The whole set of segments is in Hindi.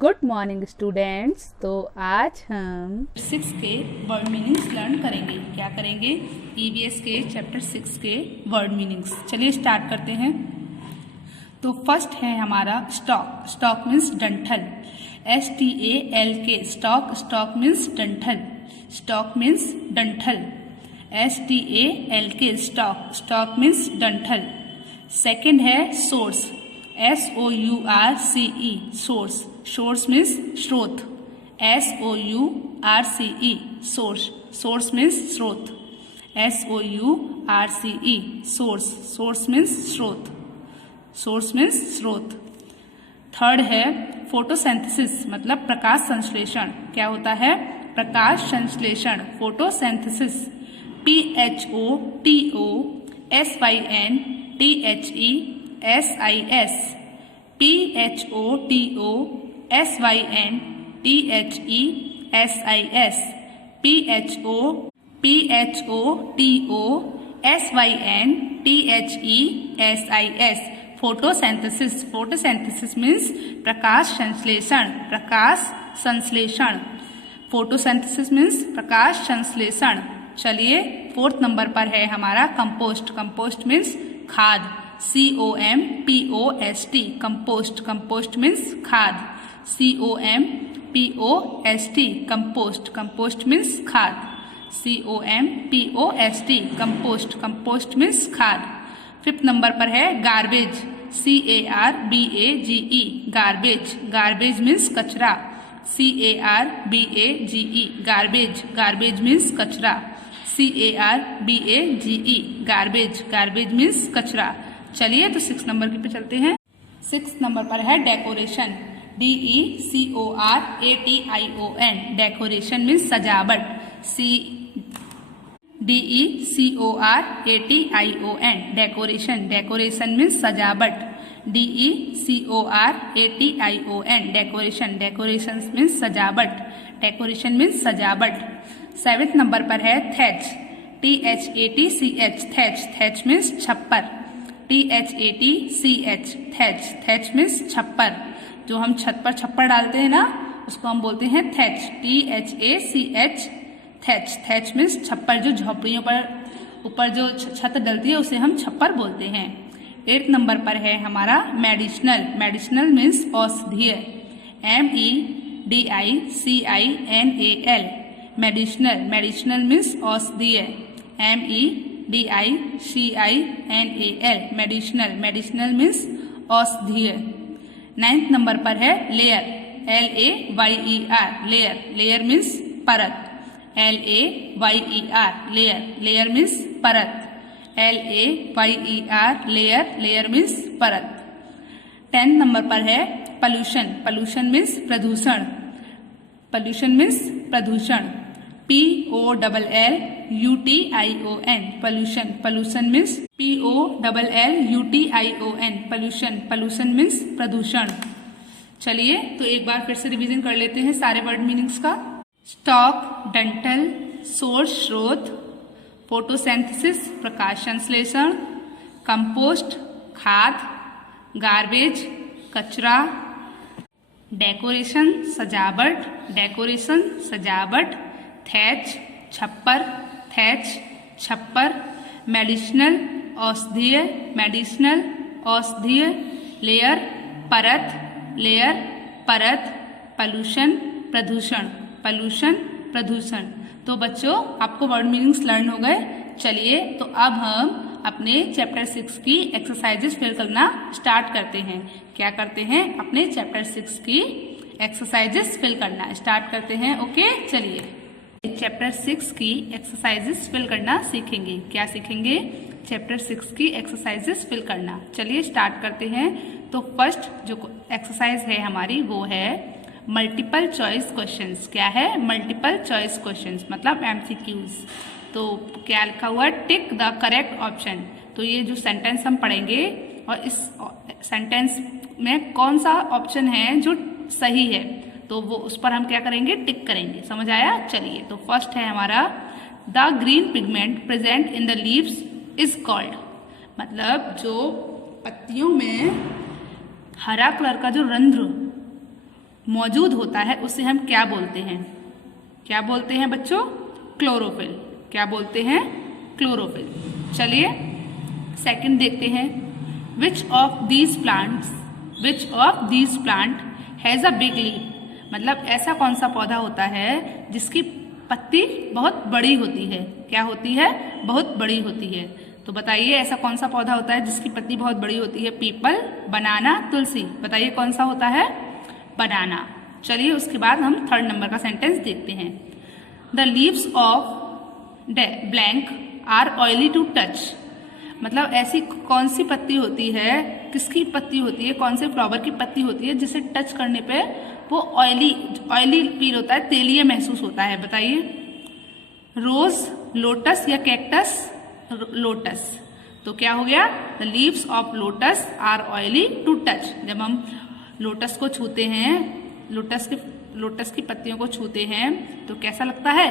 Good morning students. तो आज हम 6 के वर्ड मीनिंग्स लर्न करेंगे। क्या करेंगे? ईवीएस के चैप्टर 6 के वर्ड मीनिंग्स। चलिए स्टार्ट करते हैं। तो फर्स्ट है हमारा स्टॉक। स्टॉक मीन्स डंठल। STALK stalk. स्टॉक मीन्स डंठल। स्टॉक मीन्स डंठल। STALK stalk. स्टॉक मीन्स डंठल। सेकेंड है source. SOURCE source. Source means स्रोत। SOURCE source. सोर्स मीन्स स्रोत। SOURCE source. सोर्स मीन्स स्रोत। सोर्स मीन्स स्रोत। थर्ड है फोटोसिंथेसिस मतलब प्रकाश संश्लेषण। क्या होता है? प्रकाश संश्लेषण, photosynthesis. PHOTOSYNTHESIS PHOTOSYNTHESIS PHOTOSYNTHESIS photosynthesis. Photosynthesis means प्रकाश संश्लेषण। प्रकाश संश्लेषण। फोटोसिंथेसिस मीन्स प्रकाश संश्लेषण। चलिए फोर्थ नंबर पर है हमारा कंपोस्ट। कंपोस्ट मीन्स खाद। COMPOST compost. कंपोस्ट मीन्स खाद। COMPOST compost. कंपोस्ट मीन्स खाद। COMPOST compost. कंपोस्ट मीन्स खाद। फिफ्थ नंबर पर है garbage. CARBAGE garbage. Garbage means कचरा। CARBAGE garbage. गार्बेज मीन्स कचरा। CARBAGE garbage. गार्बेज मीन्स कचरा। चलिए तो 6 नंबर पे चलते हैं। 6 नंबर पर है डेकोरेशन। DECORATION डेकोरेशन मीन्स सजावट। DECORATION decoration. डेकोरेशन मीन्स सजावट। DECORATION decoration. डेकोरेशन मीन्स सजावट। डेकोरेशन मीन्स सजावट। 7th नंबर पर है thatch. THATCH thatch. Thatch means छप्पर। THATCH thatch. थैच मीन्स छप्पर। जो हम छत पर छप्पर डालते हैं ना, उसको हम बोलते हैं thatch. THACH thatch. Thatch means छप्पर। जो झोपड़ियों पर ऊपर जो छत डलती है उसे हम छप्पर बोलते हैं। 8th नंबर पर है हमारा मेडिसिनल। मेडिसिनल मीन्स औषधीय। MEDICINAL medicinal. मेडिसिनल मीन्स औषधीय। MEDICINAL medicinal. मेडिसिनल मीन्स औषधीय। 9th नंबर पर है layer. LAYER layer. Layer means परत। LAYER layer. लेयर मीन्स परत। LAYER layer. लेयर मीन्स परत। 10th नंबर पर है पॉल्यूशन। पॉल्यूशन मीन्स प्रदूषण। पॉल्यूशन मीन्स प्रदूषण। POLLUTION pollution. Pollution means POLLUTION pollution. Pollution means प्रदूषण। चलिए तो एक बार फिर से रिवीजन कर लेते हैं सारे वर्ड मीनिंग्स का। स्टॉक डंठल। सोर्स स्रोत। फोटोसिंथेसिस प्रकाश संश्लेषण। कंपोस्ट खाद। गार्बेज कचरा। डेकोरेशन सजावट। डेकोरेशन सजावट। थैच छप्पर। थैच छप्पर। मेडिसिनल औषधीय। मेडिसिनल औषधीय। लेयर परत। लेयर परत। पॉल्यूशन प्रदूषण। पॉल्यूशन प्रदूषण। तो बच्चों आपको वर्ड मीनिंग्स लर्न हो गए। चलिए तो अब हम अपने चैप्टर 6 की एक्सरसाइजेस फिल करना स्टार्ट करते हैं। क्या करते हैं? अपने चैप्टर 6 की एक्सरसाइजेस फिल करना स्टार्ट करते हैं। ओके चलिए चैप्टर 6 की एक्सरसाइजेस फिल करना सीखेंगे। क्या सीखेंगे? चैप्टर 6 की एक्सरसाइजेस फिल करना। चलिए स्टार्ट करते हैं। तो फर्स्ट जो एक्सरसाइज है हमारी वो है मल्टीपल चॉइस क्वेश्चंस। क्या है? मल्टीपल चॉइस क्वेश्चंस मतलब MCQs। तो क्या लिखा हुआ? Tick the correct option. तो ये जो सेंटेंस हम पढ़ेंगे और इस सेंटेंस में कौन सा ऑप्शन है जो सही है, तो वो उस पर हम क्या करेंगे? टिक करेंगे। समझ आया? चलिए तो फर्स्ट है हमारा the green pigment present in the leaves is called. मतलब जो पत्तियों में हरा कलर का जो रंध्र मौजूद होता है उसे हम क्या बोलते हैं? क्या बोलते हैं बच्चों? क्लोरोफिल। क्या बोलते हैं? क्लोरोफिल। चलिए सेकंड देखते हैं। Which of these plant has a big leaf? मतलब ऐसा कौन सा पौधा होता है जिसकी पत्ती बहुत बड़ी होती है? क्या होती है? बहुत बड़ी होती है। तो बताइए ऐसा कौन सा पौधा होता है जिसकी पत्ती बहुत बड़ी होती है? पीपल, बनाना, तुलसी। बताइए कौन सा होता है? बनाना। चलिए उसके बाद हम थर्ड नंबर का सेंटेंस देखते हैं। The leaves of blank are oily to touch. मतलब ऐसी कौन सी पत्ती होती है, किसकी पत्ती होती है, कौन से फ्लावर की पत्ती होती है जिसे टच करने पे वो ऑयली फील होता है, तेलीय महसूस होता है? बताइए। रोज, लोटस या कैक्टस? लोटस। तो क्या हो गया? The leaves of lotus are oily to touch. जब हम लोटस को छूते हैं, लोटस की पत्तियों को छूते हैं तो कैसा लगता है?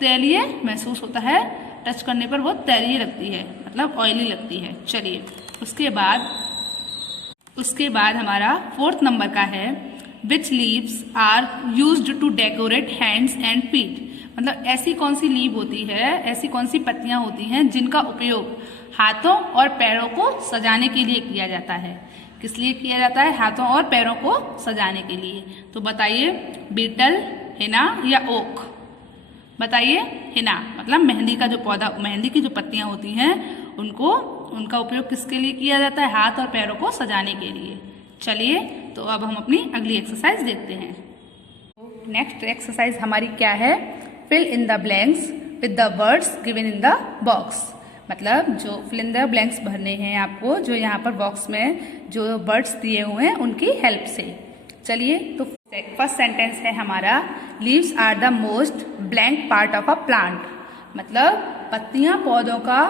तैलीय महसूस होता है। टच करने पर वो तैलीय लगती है, मतलब ऑयली लगती है। चलिए उसके बाद हमारा फोर्थ नंबर का है which leaves are used to decorate hands and feet. मतलब ऐसी कौन सी लीव होती है, ऐसी कौन सी पत्तियां होती हैं जिनका उपयोग हाथों और पैरों को सजाने के लिए किया जाता है? किस लिए किया जाता है? हाथों और पैरों को सजाने के लिए। तो बताइए, बीटल, हिना या ओक? बताइए। हिना। मतलब मेहंदी का जो पौधा, मेहंदी की जो पत्तियां होती हैं उनका उपयोग किसके लिए किया जाता है? हाथ और पैरों को सजाने के लिए। चलिए तो अब हम अपनी अगली एक्सरसाइज देखते हैं। नेक्स्ट एक्सरसाइज हमारी क्या है? Fill in the blanks with the words given in the box. मतलब जो फिल इन द ब्लैंक्स भरने हैं आपको, जो यहाँ पर बॉक्स में जो वर्ड्स दिए हुए हैं उनकी हेल्प से। चलिए तो फर्स्ट सेंटेंस है हमारा, leaves are the most blank part of a plant. मतलब पत्तियां पौधों का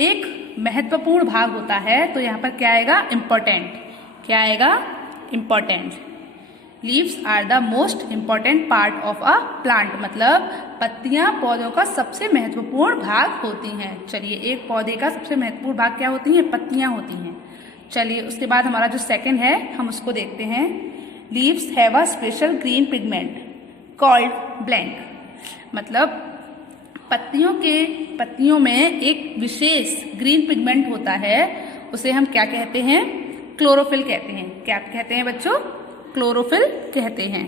एक महत्वपूर्ण भाग होता है। तो यहाँ पर क्या आएगा? इम्पोर्टेंट। क्या आएगा? Important. Leaves are the most important part of a plant. मतलब पत्तियां पौधों का सबसे महत्वपूर्ण भाग होती हैं। चलिए, एक पौधे का सबसे महत्वपूर्ण भाग क्या होती है? पत्तियां होती हैं। चलिए उसके बाद हमारा जो सेकंड है हम उसको देखते हैं। Leaves have a special green pigment called blank. मतलब पत्तियों में एक विशेष ग्रीन पिगमेंट होता है, उसे हम क्या कहते हैं? क्लोरोफिल कहते हैं। क्या कहते हैं बच्चों? क्लोरोफिल कहते हैं।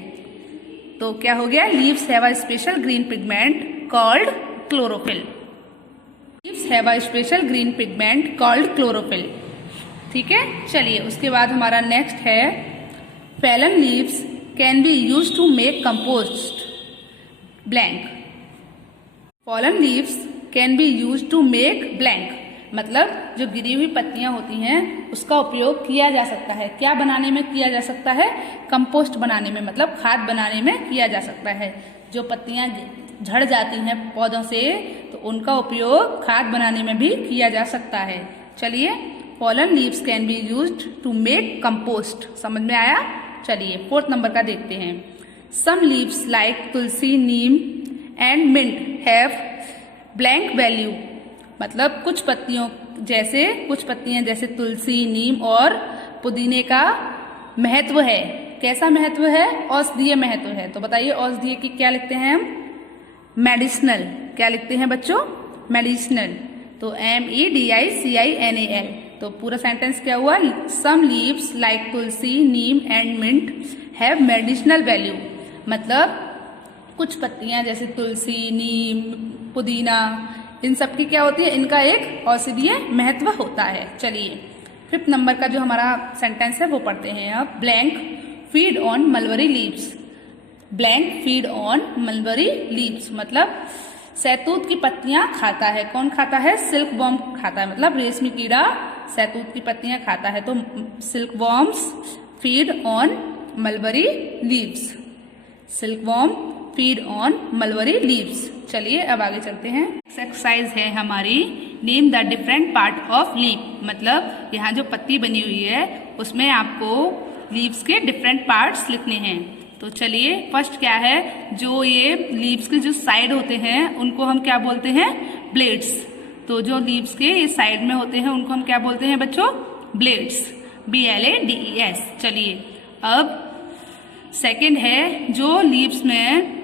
तो क्या हो गया? Leaves have a special green pigment called chlorophyll. Leaves have a special green pigment called chlorophyll. ठीक है। चलिए उसके बाद हमारा नेक्स्ट है, fallen leaves can be use to make compost blank. Fallen leaves can be use to make blank. मतलब जो गिरी हुई पत्तियां होती हैं उसका उपयोग किया जा सकता है। क्या बनाने में किया जा सकता है? कंपोस्ट बनाने में, मतलब खाद बनाने में किया जा सकता है। जो पत्तियां झड़ जाती हैं पौधों से तो उनका उपयोग खाद बनाने में भी किया जा सकता है। चलिए, fallen leaves can be used to make compost. समझ में आया? चलिए फोर्थ नंबर का देखते हैं। Some leaves like tulsi, neem and mint have blank value. मतलब कुछ पत्तियां जैसे तुलसी, नीम और पुदीने का महत्व है। कैसा महत्व है? औषधीय महत्व है। तो बताइए औषधीय की क्या लिखते हैं हम? मेडिसिनल। क्या लिखते हैं बच्चों? मेडिसिनल। तो MEDICINAL। तो पूरा सेंटेंस क्या हुआ? Some leaves like tulsi, neem and mint have medicinal value. मतलब कुछ पत्तियां जैसे तुलसी, नीम, पुदीना, इन सब की क्या होती है? इनका एक औषधीय महत्व होता है। चलिए फिफ्थ नंबर का जो हमारा सेंटेंस है वो पढ़ते हैं अब। Blank feed on mulberry leaves. Blank feed on mulberry leaves. मतलब सहतूत की पत्तियां खाता है। कौन खाता है? सिल्क वॉर्म खाता है। मतलब रेशमी कीड़ा सहतूत की पत्तियां खाता है। तो silk worms feed on mulberry leaves. Silk worm feed on mulberry leaves. चलिए अब आगे चलते हैं। एक्सरसाइज है हमारी, name the different part of leaf. मतलब यहाँ जो पत्ती बनी हुई है उसमें आपको लीव्स के डिफरेंट पार्ट्स लिखने हैं। तो चलिए फर्स्ट क्या है? जो ये लीव्स के जो साइड होते हैं उनको हम क्या बोलते हैं? ब्लेड्स। तो जो लीव्स के ये साइड में होते हैं उनको हम क्या बोलते हैं बच्चों? ब्लेड्स। BLADES। चलिए अब सेकंड है जो लीव्स में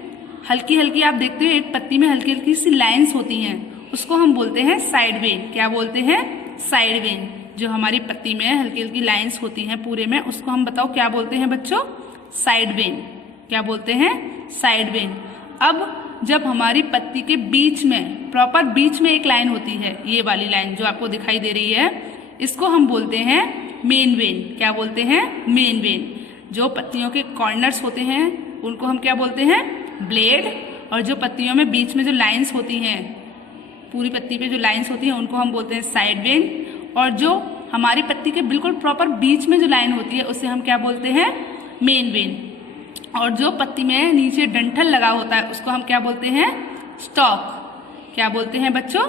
हल्की हल्की आप देखते हो एक पत्ती में हल्की हल्की सी लाइंस होती हैं, उसको हम बोलते हैं साइड वेन। क्या बोलते हैं? Side when. जो हमारी पत्ती में हल्की हल्की लाइंस होती हैं पूरे में, उसको हम बताओ क्या बोलते हैं बच्चों? Side when. क्या बोलते हैं? Side when. अब जब हमारी पत्ती के बीच में, प्रॉपर बीच में एक लाइन होती है, ये वाली लाइन जो आपको दिखाई दे रही है, इसको हम बोलते हैं मेन वेन। क्या बोलते हैं? Main vein. जो पत्तियों के कॉर्नर्स होते हैं उनको हम क्या बोलते हैं? ब्लेड। और जो पत्तियों में बीच में जो लाइंस होती हैं, पूरी पत्ती पे जो लाइंस होती हैं, उनको हम बोलते हैं साइड वेन। और जो हमारी पत्ती के बिल्कुल प्रॉपर बीच में जो लाइन होती है उसे हम क्या बोलते हैं? Main vein. और जो पत्ती में नीचे डंठल लगा होता है उसको हम क्या बोलते हैं? स्टॉक। क्या बोलते हैं बच्चों?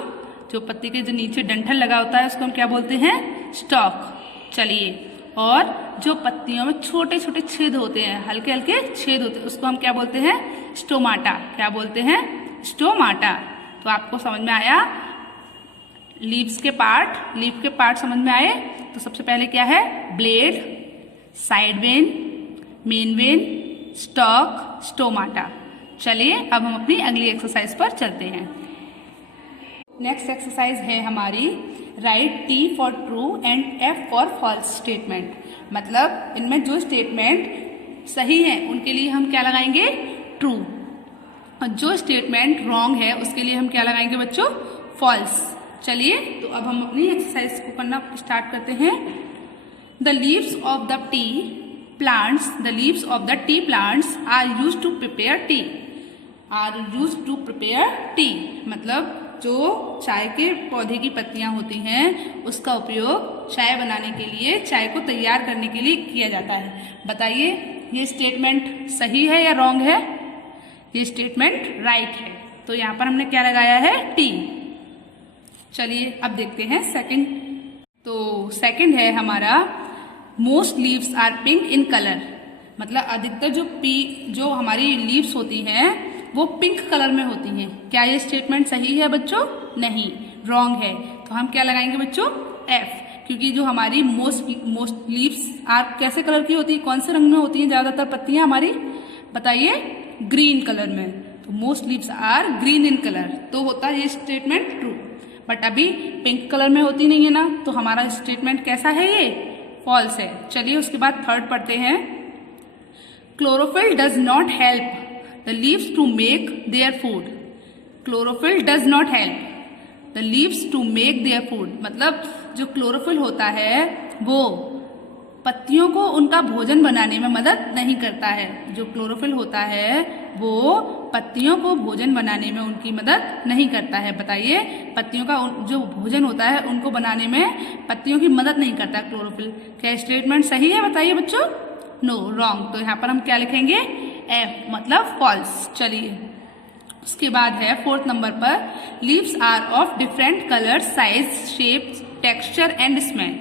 जो पत्ती के जो नीचे डंठल लगा होता है उसको हम क्या बोलते हैं? स्टॉक। चलिए, और जो पत्तियों में छोटे छोटे छेद होते हैं, हल्के हल्के छेद होते हैं, उसको हम क्या बोलते हैं? स्टोमाटा। क्या बोलते हैं? स्टोमाटा। तो आपको समझ में आया लीव्स के पार्ट, लीफ के पार्ट समझ में आए? तो सबसे पहले क्या है? Blade, side when, main vein, stock, stomata. चलिए अब हम अपनी अगली एक्सरसाइज पर चलते हैं। नेक्स्ट एक्सरसाइज है हमारी write T for true and F for false statement. मतलब इनमें जो स्टेटमेंट सही है उनके लिए हम क्या लगाएंगे? ट्रू। और जो स्टेटमेंट रॉन्ग है उसके लिए हम क्या लगाएंगे बच्चों? फॉल्स। चलिए तो अब हम अपनी एक्सरसाइज को करना स्टार्ट करते हैं। The leaves of the T plants, the leaves of the tea plants are used to prepare tea. Are used to prepare tea. मतलब जो चाय के पौधे की पत्तियां होती हैं उसका उपयोग चाय बनाने के लिए, चाय को तैयार करने के लिए किया जाता है। बताइए ये स्टेटमेंट सही है या रॉन्ग है? ये स्टेटमेंट राइट है। तो यहाँ पर हमने क्या लगाया है? टी। चलिए अब देखते हैं सेकंड। तो सेकंड है हमारा most leaves are pink in colour. मतलब अधिकतर जो हमारी लीव्स होती हैं वो पिंक कलर में होती हैं। क्या ये स्टेटमेंट सही है बच्चों? नहीं, रॉन्ग है। तो हम क्या लगाएंगे बच्चों? एफ। क्योंकि जो हमारी मोस्ट लीव्स आर कैसे कलर की होती है, कौन से रंग में होती हैं ज्यादातर पत्तियां हमारी? बताइए। ग्रीन कलर में। तो most leaves are green in colour, तो होता है ये स्टेटमेंट ट्रू। बट अभी पिंक कलर में होती नहीं है ना, तो हमारा स्टेटमेंट कैसा है? ये फॉल्स है। चलिए उसके बाद थर्ड पढ़ते हैं। Chlorophyll does not help the leaves to make their food. Chlorophyll does not help the leaves to make their food. मतलब जो क्लोरोफिल होता है वो पत्तियों को उनका भोजन बनाने में मदद नहीं करता है। जो क्लोरोफिल होता है वो पत्तियों को भोजन बनाने में उनकी मदद नहीं करता है। बताइए, पत्तियों का जो भोजन होता है उनको बनाने में पत्तियों की मदद नहीं करता क्लोरोफिल। क्या स्टेटमेंट सही है? बताइए बच्चों। No, wrong. तो यहाँ पर हम क्या लिखेंगे? एफ, मतलब फॉल्स। चलिए उसके बाद है फोर्थ नंबर पर, leaves are of different colour, size, shape, texture and smell.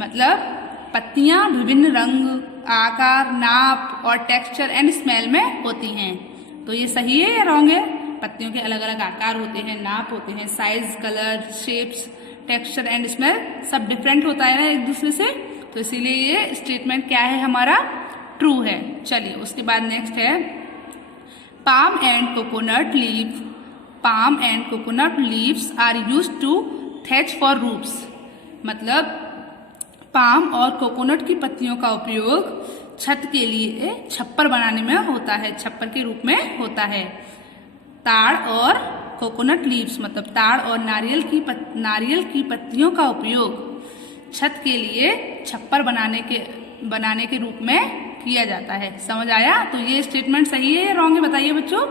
मतलब पत्तियां विभिन्न रंग, आकार, नाप और टेक्सचर एंड स्मेल में होती हैं। तो ये सही है या रॉन्ग है? पत्तियों के अलग अलग आकार होते हैं, नाप होते हैं, size, colour, shapes, texture and smell सब डिफरेंट होता है ना एक दूसरे से, तो इसीलिए ये स्टेटमेंट क्या है हमारा? ट्रू है। चलिए उसके बाद नेक्स्ट है palm and coconut leaf. Palm and coconut leaves are used to thatch for roofs. मतलब पाम और कोकोनट की पत्तियों का उपयोग छत के लिए छप्पर बनाने में होता है, छप्पर के रूप में होता है। ताड़ और कोकोनट लीव्स मतलब ताड़ और नारियल की पत्तियों का उपयोग छत के लिए छप्पर बनाने के रूप में किया जाता है। समझ आया? तो ये स्टेटमेंट सही है या रॉन्ग है? बताइए बच्चों।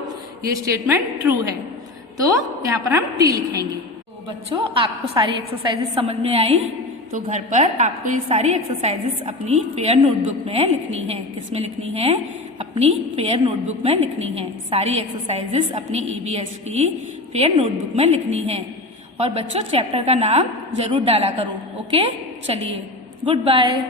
ये स्टेटमेंट ट्रू है, तो यहाँ पर हम टी लिखेंगे। तो बच्चों आपको सारी एक्सरसाइजेस समझ में आई? तो घर पर आपको ये सारी एक्सरसाइजेस अपनी फेयर नोटबुक में लिखनी है। किसमें लिखनी है? अपनी फेयर नोटबुक में लिखनी है। सारी एक्सरसाइजेस अपनी EVS की फेयर नोटबुक में लिखनी है। और बच्चों चैप्टर का नाम जरूर डाला करो। ओके, चलिए, गुड बाय।